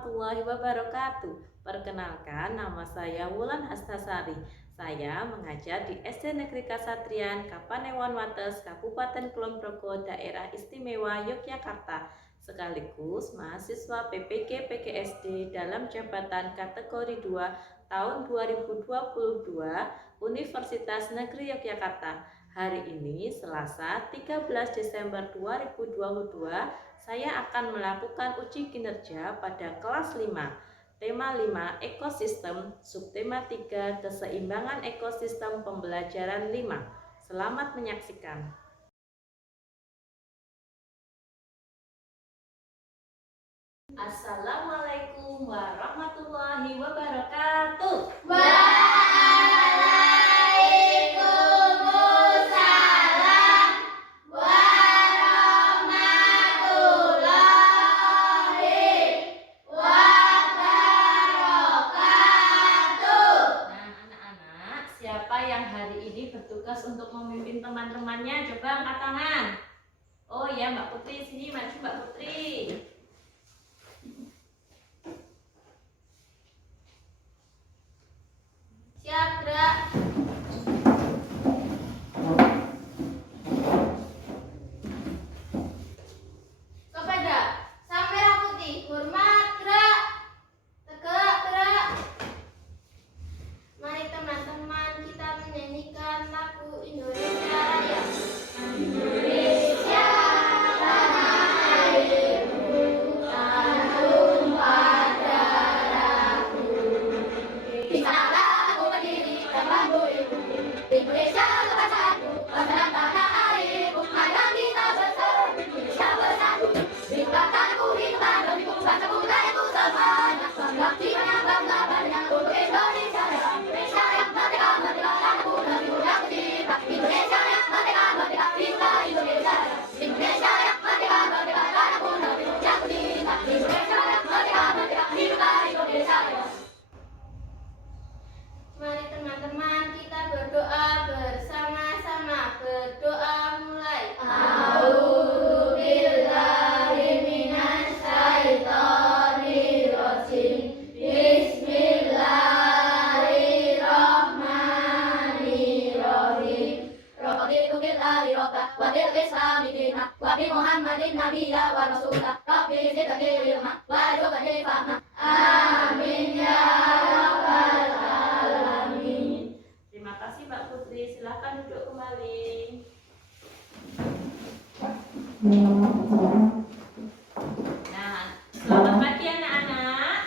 warahmatullahi wabarakatuh. Perkenalkan, nama saya Wulan Hastasari. Saya mengajar di SD Negeri Kasatrian, Kapanewon Wates, Kabupaten Kulon Progo, Daerah Istimewa Yogyakarta. Sekaligus mahasiswa PPG PGSD dalam jabatan kategori 2 tahun 2022 Universitas Negeri Yogyakarta. Hari ini Selasa 13 Desember 2022, saya akan melakukan uji kinerja pada kelas 5. Tema 5 ekosistem, subtema 3 keseimbangan ekosistem, pembelajaran 5. Selamat menyaksikan. Assalamualaikum warahmatullahi wabarakatuh. Waalaikumsalam warahmatullahi wabarakatuh. Nah, anak-anak, siapa yang hari ini bertugas untuk memimpin teman-temannya? Coba angkat tangan. Oh ya, Mbak Putri, sini maju Mbak Putri. Siap, gerak. Kepada Sang Merah Putih, hormat, gerak. Tegak, gerak. Mari teman-teman kita menyanyikan lagu Indonesia Raya. Indonesia, tanah airku, tanah tumpah darahku. Di sanalah aku berdiri dan bambu ibu. Indonesia kebangsaaku, bangsa tanah airku. Mari kita bersatu, Indonesia bersatu. Di belakangku hidupkan diriku, bangsa budayaku semuanya. Bangga jiwanya, bangga badannya untuk Indonesia Raya. Indonesia yang merdeka, merdeka, tanahku negeriku yang kucinta. Indonesia yang merdeka, merdeka, cinta Indonesia Raya. Indonesia yang merdeka, merdeka, tanahku negeriku yang kucinta. Indonesia yang merdeka, merdeka, cinta Indonesia Raya. Mari teman-teman kita berdoa bersama-sama. Berdoa mulai. A'udzubillahi minasyaitonirrajim. Bismillahirrahmanirrahim. Raditu billahi rabban wa bil islami dinan wa bi Muhammadin nabiyyan wa rasulan. Rabbi zidni ilma warzuqni fahma. Amin ya rabbal alamin. Terima kasih Mbak Putri, silahkan duduk kembali. Nah, selamat pagi anak-anak.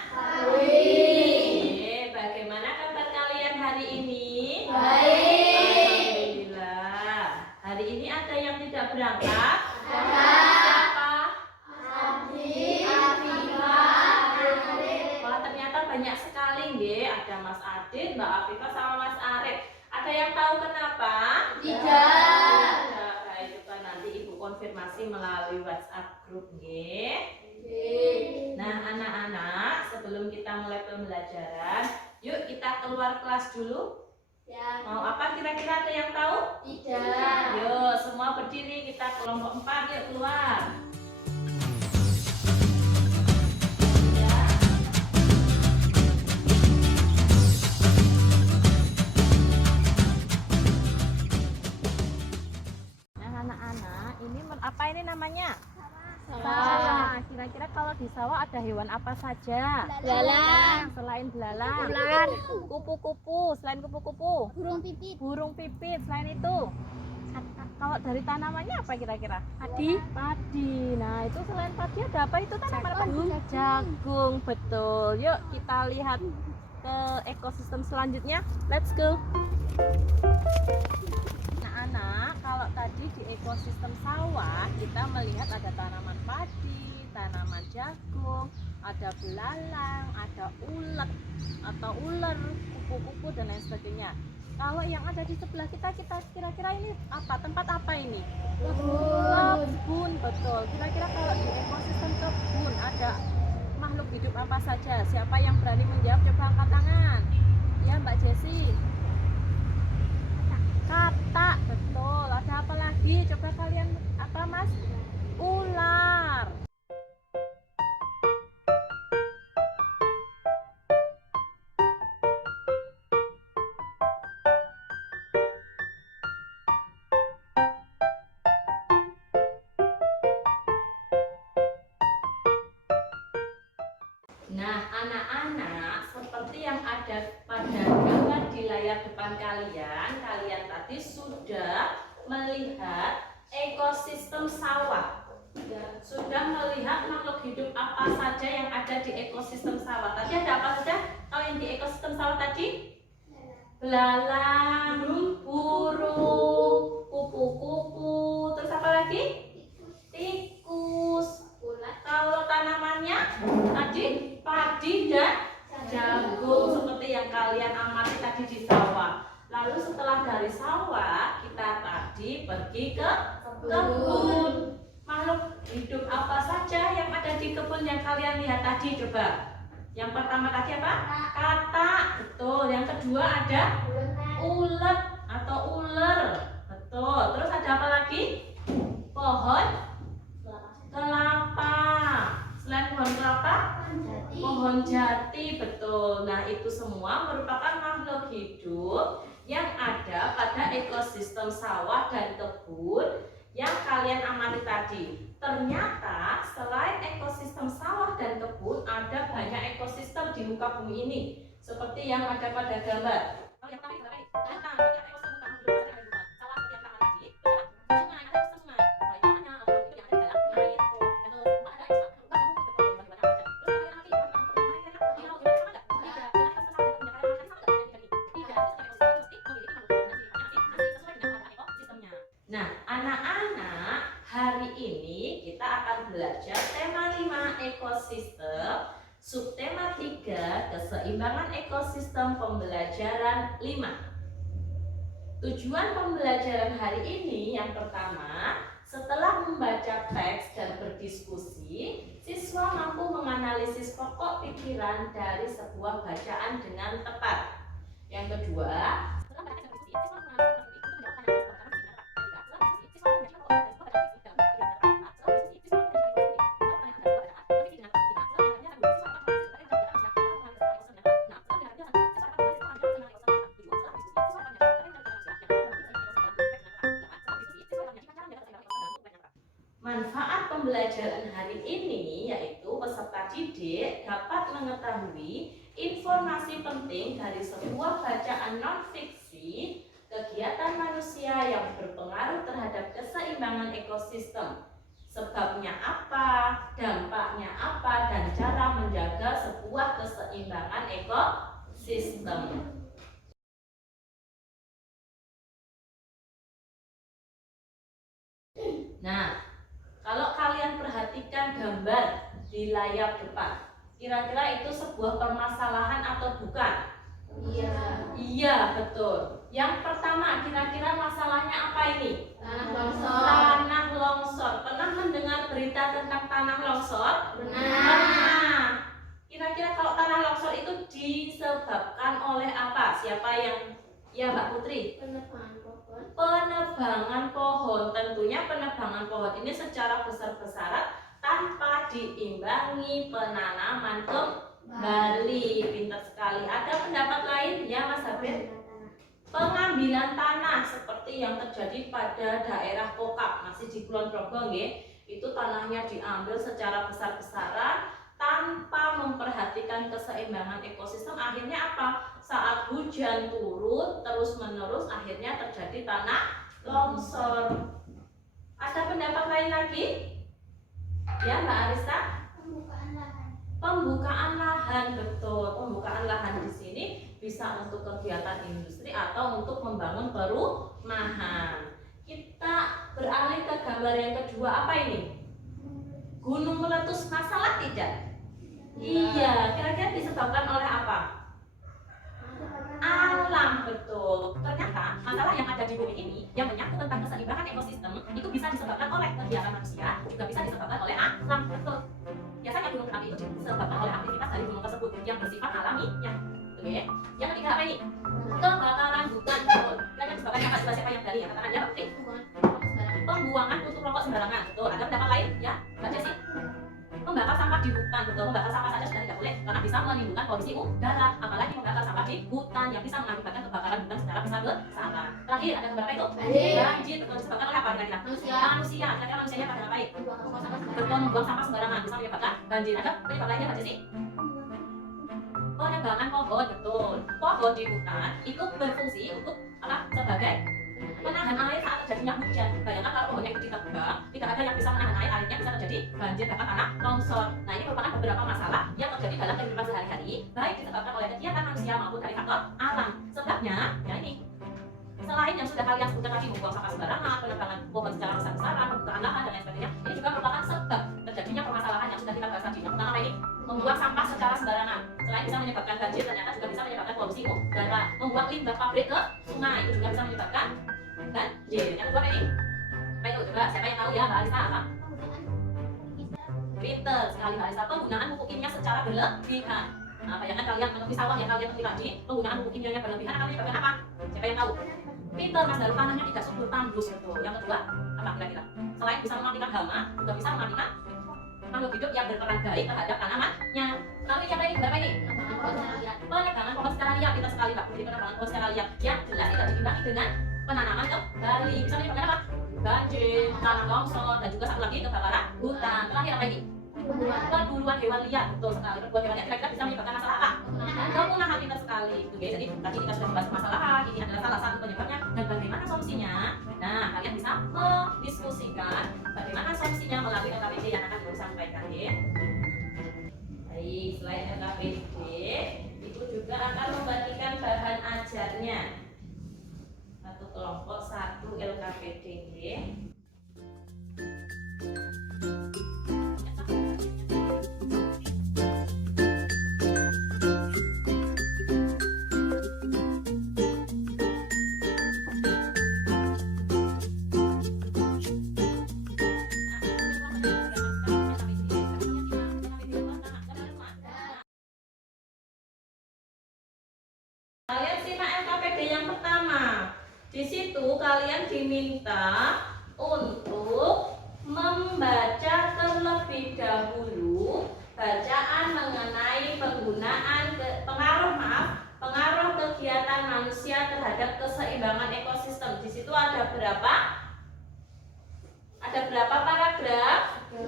Oke, bagaimana kabar kalian hari ini? Baik. Alhamdulillah. Hari ini ada yang tidak berangkat? Ada. Siapa? Adi, Afifah, Arif. Wah, ternyata banyak sekali nggih. Ada Mas Adit, Mbak Afifah sama Mas Arif. Ada yang tahu kenapa? Tidak. Tidak. Baik, coba nanti Ibu konfirmasi melalui WhatsApp grup nggih. Nah, anak-anak, sebelum kita mulai pembelajaran, yuk kita keluar kelas dulu. Ya. Mau apa kira-kira, ada yang tahu? Tidak. Yuk, semua berdiri, kita kelompok 4, yuk keluar. Ya. Nah, anak-anak, ini apa ini namanya? Sawah. Kira-kira kalau di sawah ada hewan apa saja? Belalang. Selain belalang. Ular. Kupu-kupu. Selain kupu-kupu. Burung pipit. Burung pipit. Selain itu. Kalau dari tanamannya apa kira-kira? Padi. Padi. Nah, itu selain padi ada apa itu tanaman apa? Jagung. Betul. Yuk kita lihat ke ekosistem selanjutnya. Let's go. Anak, kalau tadi di ekosistem sawah kita melihat ada tanaman padi, tanaman jagung, ada belalang, ada ulet atau ular, kupu-kupu dan lain sebagainya. Kalau yang ada di sebelah kita kira-kira ini apa? Tempat apa ini? Kebun, betul. Kira-kira kalau di ekosistem kebun ada makhluk hidup apa saja? Siapa yang berani menjawab? Coba angkat tangan. Ya, Mbak Jessi. Katak, betul. Ada apa lagi? Coba kalian apa, Mas? Ular. ada pada gambar di layar depan kalian, kalian tadi sudah melihat ekosistem sawah. Sudah melihat makhluk hidup apa saja yang ada di ekosistem sawah. Tadi ada apa saja kalau yang di ekosistem sawah tadi? Belalang, burung, kupu-kupu, terus apa lagi? Tikus. Kalau tanamannya tadi padi dan jagung seperti yang kalian amati tadi di sawah. Lalu setelah dari sawah kita tadi pergi ke kebun. Makhluk hidup apa saja yang ada di kebun yang kalian lihat tadi? Coba. Yang pertama tadi apa? Katak. Betul. Yang kedua ada ulet atau ular. Betul. Terus ada apa lagi? Pohon kelapa. Selain pohon kelapa, pohon jati. Betul. Nah, itu semua merupakan makhluk hidup yang ada pada ekosistem sawah dan kebun yang kalian amati tadi. Ternyata selain ekosistem sawah dan kebun, ada banyak ekosistem di muka bumi ini, seperti yang ada pada gambar. Nah, anak-anak, hari ini kita akan belajar tema 5 ekosistem, subtema 3 keseimbangan ekosistem, pembelajaran 5. Tujuan pembelajaran hari ini yang pertama, setelah membaca teks dan berdiskusi, siswa mampu menganalisis pokok pikiran dari sebuah bacaan dengan tepat. Yang kedua, setelah membaca dan berdiskusi, siswa menganalisis manfaat pembelajaran hari ini yaitu peserta didik dapat mengetahui informasi penting dari sebuah bacaan non-fiksi, kegiatan manusia yang berpengaruh terhadap keseimbangan ekosistem, sebabnya apa, dampaknya apa, dan cara menjaga sebuah keseimbangan ekosistem. Nah, kalau kalian perhatikan gambar di layar depan, kira-kira itu sebuah permasalahan atau bukan? Iya. Iya, betul. Yang pertama, kira-kira masalahnya apa ini? Tanah longsor. Tanah longsor. Pernah mendengar berita tentang tanah longsor? Benar. Kira-kira kalau tanah longsor itu disebabkan oleh apa? Siapa yang... Ya, Mbak Putri. Penebangan pohon. Penebangan pohon. Tentunya penebangan pohon ini secara besar-besaran tanpa diimbangi penanaman kembali. Pintar sekali. Ada pendapat lain ya, Mas Habib? Pengambilan tanah seperti yang terjadi pada daerah Kokak, masih di Kulon Progo nggih. Itu tanahnya diambil secara besar-besaran tanpa memperhatikan keseimbangan ekosistem. Akhirnya apa? Saat hujan turun terus-menerus akhirnya terjadi tanah longsor. Ada pendapat lain lagi? Ya, Mbak Arista? Pembukaan lahan. Pembukaan lahan, betul. Pembukaan lahan di sini bisa untuk kegiatan industri atau untuk membangun perumahan. Kita beralih ke gambar yang kedua, apa ini? Gunung meletus, masalah tidak? Iya, kira-kira disebabkan oleh apa? Alam, betul. Ternyata masalah yang ada di bumi ini yang menyangkut tentang keseimbangan ekosistem itu bisa disebabkan oleh kegiatan manusia, juga bisa disebabkan oleh alam, betul. Biasanya gunung berapi itu disebabkan oleh aktivitas dari gunung tersebut yang bersifat alami. Oke. Yang ketiga apa ini? Kebakaran hutan, betul. Kira-kira disebabkan apa? Siapa yang dari ya? Katakan ya, Mbak Putri. Pembuangan untuk rokok sembarangan, betul. Ada pendapat lain? Ya, Mbak Jessy? Membakar sampah di hutan, betul. Membakar sampah saja sudah tidak boleh karena bisa menimbulkan polusi udara, apalagi membakar sampah di hutan yang bisa mengakibatkan kebakaran hutan secara besar-besaran. Terakhir ada gambar apa itu? Banjir, betul. Disebabkan oleh apa kira-kira? Manusia. Kira-kira manusianya pada ngapain? Betul, membuang sampah sembarangan bisa menyebabkan banjir. Ada penyebab lainnya, Mbak Jessy? Penebangan pohon, betul. Pohon di hutan itu berfungsi untuk apa? Sebagai menahan air saat terjadinya hujan. Bayangkan kalau pohonnya itu ditebang, tidak ada yang bisa menahan air, airnya bisa terjadi banjir bahkan tanah longsor. Nah, ini merupakan beberapa masalah yang terjadi dalam kehidupan sehari-hari, baik disebabkan oleh kegiatan manusia maupun dari faktor alam. Sebabnya, ya ini. Selain yang sudah kalian sebutkan tadi, membuang sampah sembarangan, penebangan pohon secara besar-besaran, pembukaan lahan dan lain sebagainya, ini juga merupakan sebab terjadinya permasalahan yang sudah kita bahas tadi. Yang pertama apa ini? Membuang sampah secara sembarangan. Selain bisa menyebabkan banjir, ternyata juga bisa menyebabkan polusi udara. Membuang limbah pabrik ke sungai itu juga bisa menyebabkan banjir. Yang kedua apa ini? Apa itu? Coba siapa yang tahu ya, Mbak Alisa? Apa? Pinter sekali Mbak Alisa. Penggunaan pupuk kimia secara berlebihan. Nah, bayangkan kalian menemui sawah yang kalian temui tadi, penggunaan pupuk kimia yang berlebihan akan menyebabkan apa? Siapa yang tahu? Pinter Mas Daru, tanahnya tidak subur tandus betul. Yang kedua, apa kira-kira? Selain bisa mematikan hama, juga bisa mematikan makhluk hidup yang berperan baik terhadap tanamannya. Lalu yang ini berapa ini? Penebangan pohon secara liar, kita sekali Pak. Jadi penebangan pohon secara liar yang jelas tidak diimbangi dengan penanaman kembali. Bisa menyebabkan apa? Banjir, tanah longsor, dan juga satu lagi kebakaran hutan. Terakhir apa ini? Perburuan hewan liar, betul sekali. Perburuan hewan liar kira-kira bisa menyebabkan masalah apa? Kepunahan, pintar sekali. Oke, jadi tadi kita sudah membahas masalah, ini adalah salah satu penyebabnya dan bagaimana solusinya. Nah, kalian bisa mendiskusikan bagaimana solusinya melalui LKPD yang akan Ibu sampaikan ya. Baik, selain LKPD, Ibu juga akan membagikan bahan ajarnya. Satu kelompok, satu LKPD ya. Kalian simak LKPD yang pertama. Di situ kalian diminta untuk membaca terlebih dahulu bacaan mengenai pengaruh kegiatan manusia terhadap keseimbangan ekosistem. Di situ ada berapa? Ada berapa paragraf? 3.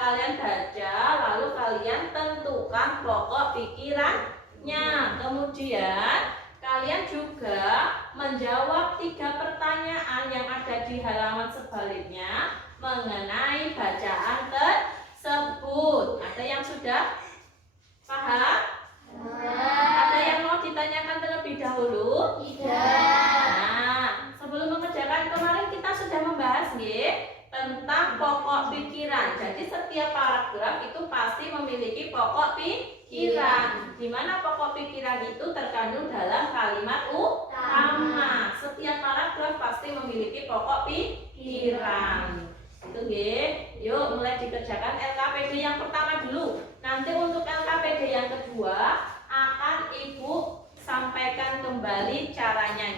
Kalian baca, lalu kalian tentukan pokok pikirannya. Kemudian kalian juga menjawab 3 pertanyaan yang ada di halaman sebaliknya mengenai bacaan tersebut. Ada yang sudah paham? Ada yang mau ditanyakan terlebih dahulu? Nah, sebelum mengerjakan kemarin kita sudah membahas tentang pokok pikiran. Jadi setiap paragraf itu pasti memiliki pokok pikiran. Di mana pokok pikiran itu terkandung dalam kalimat utama. Setiap paragraf pasti memiliki pokok pikiran. Itu Yuk mulai dikerjakan LKPD yang pertama dulu. Nanti untuk LKPD yang kedua akan Ibu sampaikan kembali caranya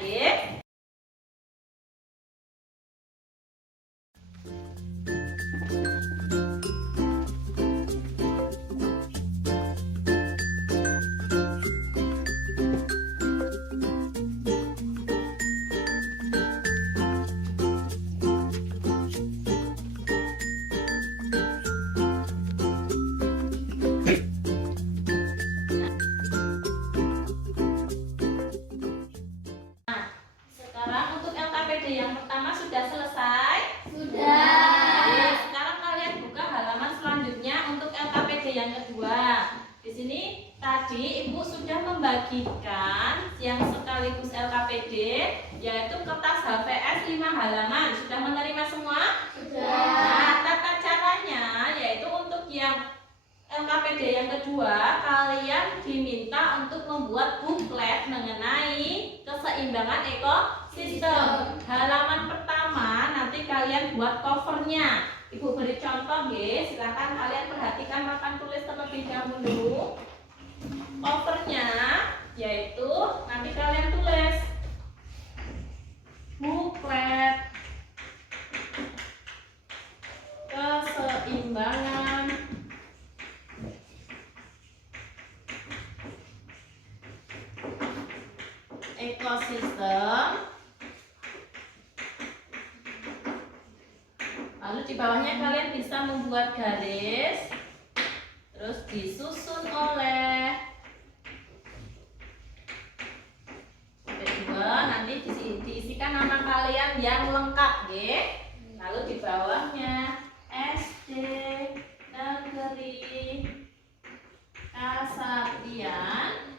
yang pertama sudah selesai? Sudah. Nah, sekarang kalian buka halaman selanjutnya untuk LKPD yang kedua. Di sini tadi Ibu sudah membagikan yang sekaligus LKPD, yaitu kertas HVS 5 halaman. Sudah menerima semua? Sudah. Nah, tata caranya yaitu untuk yang LKPD yang kedua, kalian diminta untuk membuat buklet mengenai keseimbangan ekosistem. Halaman pertama nanti kalian buat covernya. Ibu beri contoh silakan kalian perhatikan papan tulis terlebih dahulu. Covernya yaitu nanti kalian tulis buklet keseimbangan ekosistem. Lalu di bawahnya kalian bisa membuat garis. Terus disusun oleh kedua, nanti diisikan nama kalian yang lengkap, nggih. Lalu di bawahnya SD Negeri Kasatrian.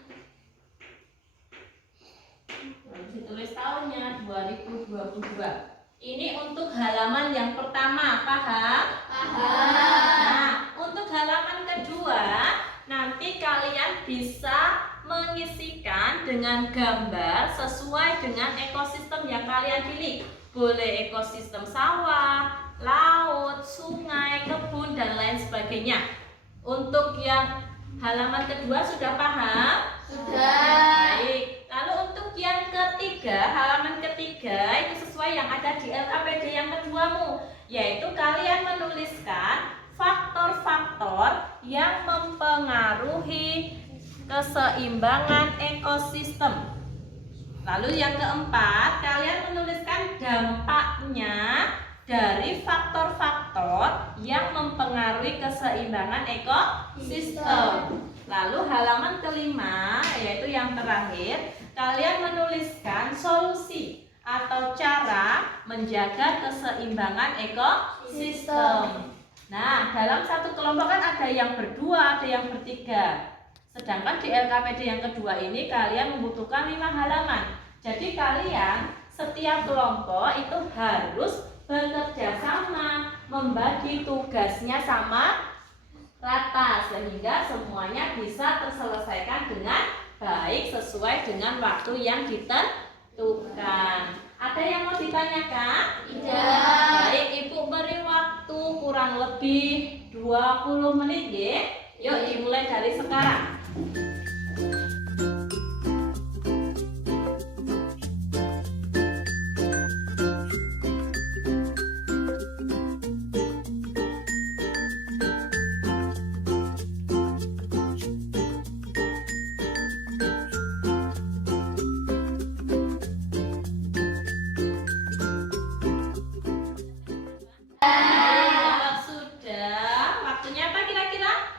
Lalu ditulis tahunnya 2022. Ini untuk halaman yang pertama, paham? Paham. Nah, untuk halaman kedua, nanti kalian bisa mengisikan dengan gambar sesuai dengan ekosistem yang kalian pilih. Boleh ekosistem sawah, laut, sungai, kebun, dan lain sebagainya. Untuk yang halaman kedua sudah paham? Sudah. Baik. Lalu untuk yang ketiga, halaman ketiga itu sesuai yang ada di LKPD yang keduamu, yaitu kalian menuliskan faktor-faktor yang mempengaruhi keseimbangan ekosistem. Lalu yang keempat, kalian menuliskan dampaknya dari faktor-faktor yang mempengaruhi keseimbangan ekosistem. Lalu halaman kelima, yaitu yang terakhir, kalian menuliskan solusi atau cara menjaga keseimbangan ekosistem. Nah, dalam satu kelompok kan ada yang berdua, ada yang bertiga. Sedangkan di LKPD yang kedua ini kalian membutuhkan 5 halaman. Jadi kalian setiap kelompok itu harus bekerja sama, membagi tugasnya sama rata sehingga semuanya bisa terselesaikan dengan baik sesuai dengan waktu yang ditentukan. Ada yang mau ditanyakan? Tidak. Baik, Ibu beri waktu kurang lebih 20 menit ya. Yuk dimulai dari sekarang. Kalau sudah, waktunya apa kira-kira?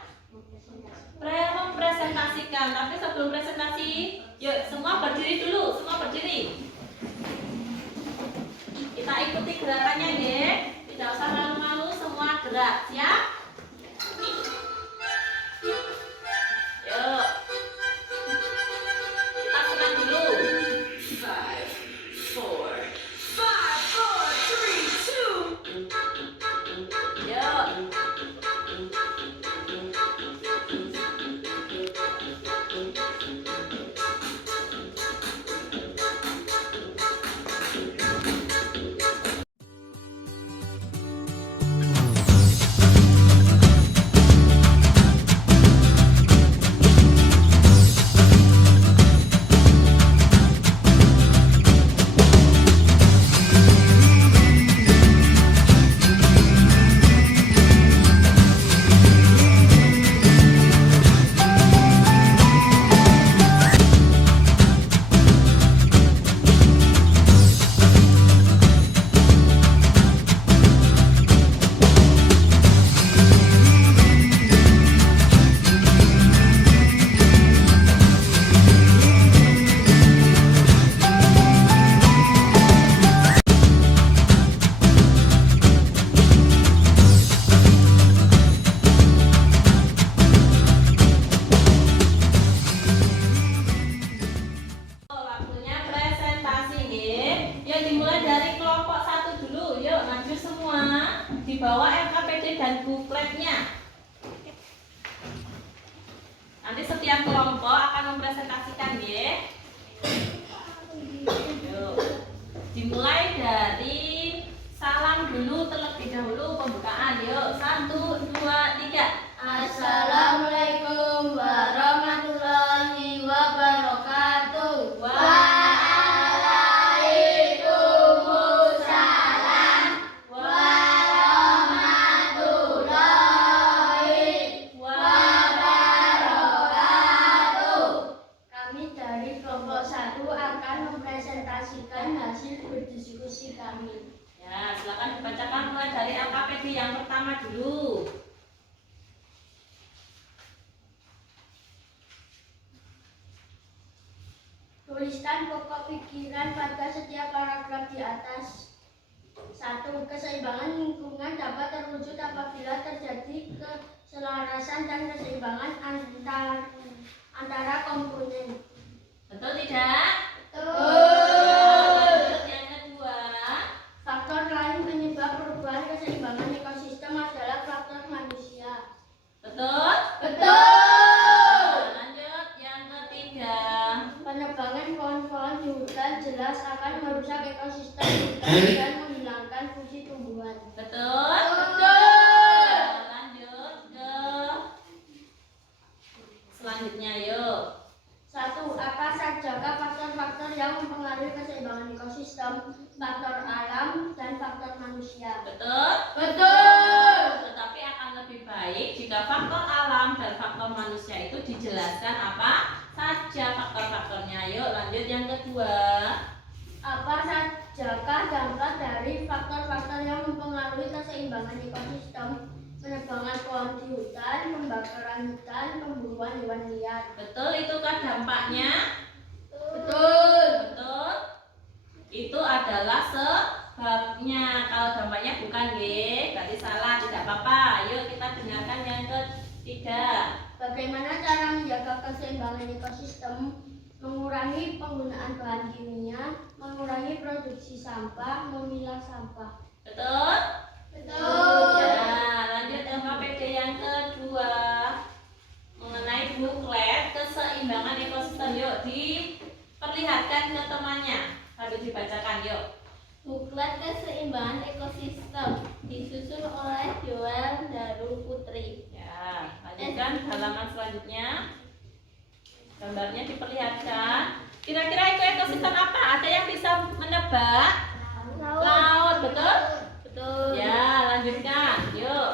Mempresentasikan. Tapi sebelum presentasi, yuk semua berdiri dulu, semua berdiri. Kita ikuti gerakannya deh. Tidak usah malu-malu, semua gerak. Siap? Yuk. Kita senang dulu. 5, 4, 3, 2. Yuk. Waktunya presentasi nggih. Yuk dimulai dari kelompok 1 dulu. Yuk maju semua. Dibawa LKPD dan bukletnya. Nanti setiap kelompok akan mempresentasikan nggih. Yuk. Dimulai dari salam dulu terlebih dahulu pembukaan. Yuk 1, 2, 3. Assalamualaikum warahmatullahi wabarakatuh. Waalaikumsalam warahmatullahi wabarakatuh. Kami dari kelompok 1 akan mempresentasikan hasil berdiskusi kami. Ya, silakan dibacakan mulai dari LKPD yang pertama dulu. Tuliskan pokok pikiran pada setiap paragraf di atas. 1. Keseimbangan lingkungan dapat terwujud apabila terjadi keselarasan dan keseimbangan antara komponen. Betul tidak? Betul. Yang kedua, Faktor lain penyebab perubahan keseimbangan ekosistem adalah faktor manusia. betul? Betul. Lanjut yang ketiga. Penebangan pohon-pohon di hutan jelas akan merusak ekosistem hutan dan menghilangkan fungsi tumbuhan. Betul? Betul. Lanjut ke selanjutnya yuk. 1. Apa sajakah faktor-faktor yang mempengaruhi keseimbangan ekosistem, faktor alam, dan faktor manusia? Betul? Betul. Tetapi akan lebih baik jika faktor alam dan faktor manusia itu dijelaskan apa saja faktor-faktornya. Yuk lanjut yang kedua. Apa sajakah dampak dari faktor-faktor yang mempengaruhi keseimbangan ekosistem, penebangan pohon di hutan, pembakaran hutan, pemburuan hewan liar? Betul itukah dampaknya? Betul. Betul. Itu adalah sebabnya. Kalau dampaknya bukan G, berarti salah, tidak apa-apa. Yuk kita dengarkan yang ketiga. Bagaimana cara menjaga keseimbangan ekosistem? Mengurangi penggunaan bahan kimia, mengurangi produksi sampah, memilah sampah. Betul? Betul. Ya, lanjut LKPD yang kedua. Mengenai buklet keseimbangan ekosistem. Yuk diperlihatkan ke temannya. Habis dibacakan yuk. Buklet keseimbangan ekosistem disusun oleh Joel Daru Putri. Ya, lanjutkan halaman selanjutnya. Gambarnya diperlihatkan. Kira-kira itu ekosistem apa? Ada yang bisa menebak? Laut, betul? Betul. Ya, lanjutkan. Yuk.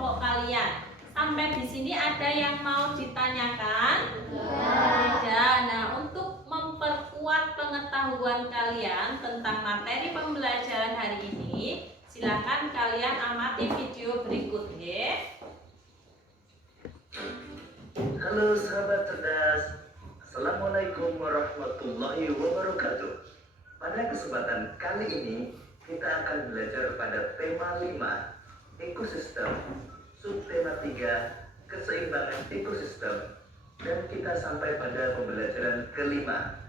kelompok kalian. Sampai di sini ada yang mau ditanyakan? Tidak. Nah, untuk memperkuat pengetahuan kalian tentang materi pembelajaran hari ini, silakan kalian amati video berikut ya. Halo sahabat cerdas, Assalamualaikum warahmatullahi wabarakatuh. Pada kesempatan kali ini kita akan belajar pada tema 5, ekosistem, subtema 3, keseimbangan ekosistem, dan kita sampai pada pembelajaran kelima.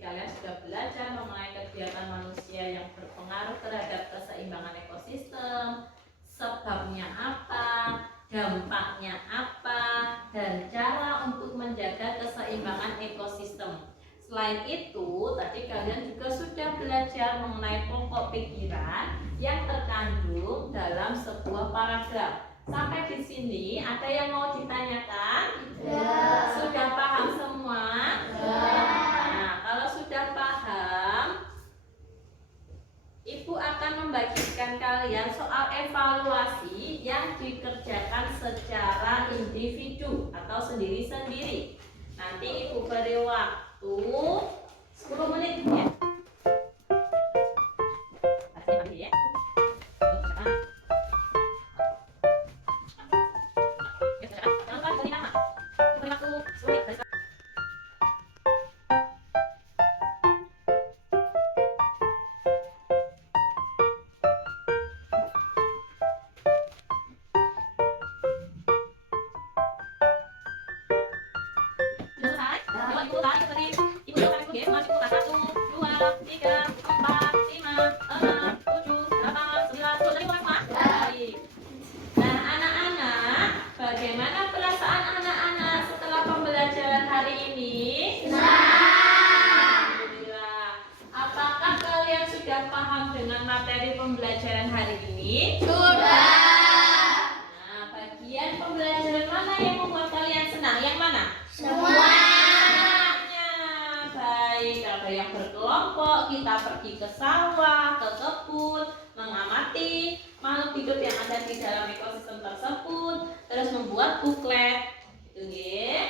Kalian sudah belajar mengenai kegiatan manusia yang berpengaruh terhadap keseimbangan ekosistem, sebabnya apa, dampaknya apa, dan cara untuk menjaga keseimbangan ekosistem. Selain itu, tadi kalian juga sudah belajar mengenai pokok pikiran yang terkandung dalam sebuah paragraf. Sampai di sini ada yang mau ditanyakan? Ya. Sudah paham semua? Nah, kalau sudah paham, Ibu akan membagikan kalian soal evaluasi yang dikerjakan secara individu atau sendiri-sendiri. Nanti Ibu beri waktu 10 menit ya. materi pembelajaran hari ini? Sudah. Nah, bagian pembelajaran mana yang membuat kalian senang? Yang mana? Semua. Semuanya. Baik, ada yang berkelompok, kita pergi ke sawah, ke kebun, mengamati makhluk hidup yang ada di dalam ekosistem tersebut, terus membuat buklet. Itu ya.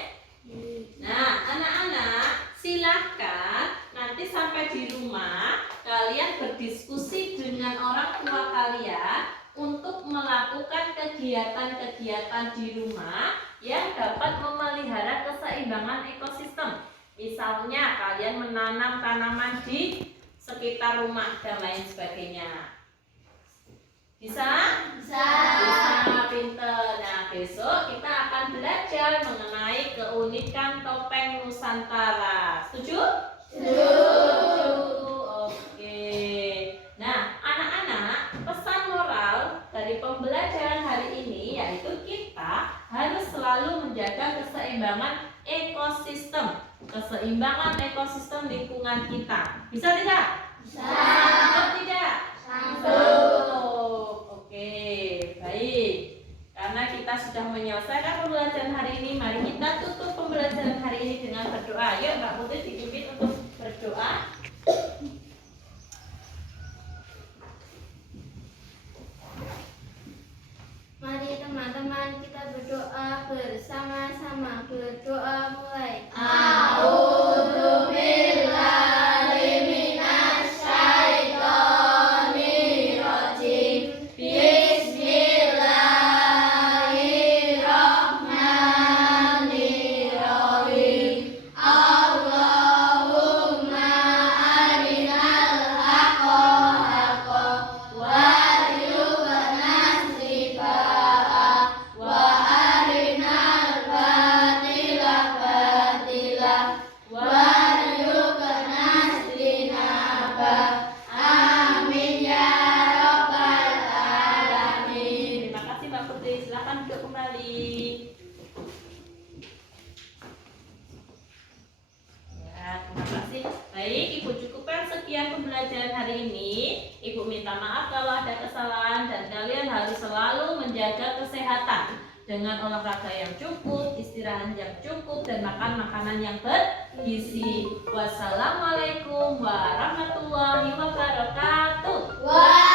Nah, anak-anak, silahkan nanti sampai di rumah kalian berdiskusi dengan orang tua kalian untuk melakukan kegiatan-kegiatan di rumah yang dapat memelihara keseimbangan ekosistem. Misalnya kalian menanam tanaman di sekitar rumah dan lain sebagainya. Bisa? Bisa. Bisa, pinter. Nah, besok kita akan belajar mengenai keunikan topeng Nusantara. Setuju? Setuju. Oke. Nah, anak-anak, pesan moral dari pembelajaran hari ini yaitu kita harus selalu menjaga keseimbangan ekosistem. Keseimbangan ekosistem lingkungan kita. Bisa tidak? Bisa. Sanggup tidak? Sanggup. Oke, baik. Karena kita sudah menyelesaikan pembelajaran hari ini, mari kita tutup pembelajaran hari ini dengan berdoa. Yuk, Mbak Putri dipimpin untuk berdoa. Mari teman-teman kita berdoa bersama-sama. Berdoa mulai. Terima kasih Mbak Putri, silakan duduk kembali. Ya, terima kasih. Baik, Ibu cukupkan sekian pembelajaran hari ini. Ibu minta maaf kalau ada kesalahan dan kalian harus selalu menjaga kesehatan dengan olahraga yang cukup, istirahat yang cukup, dan makan makanan yang bergizi. Wassalamualaikum warahmatullahi wabarakatuh. Waalaikumsalam.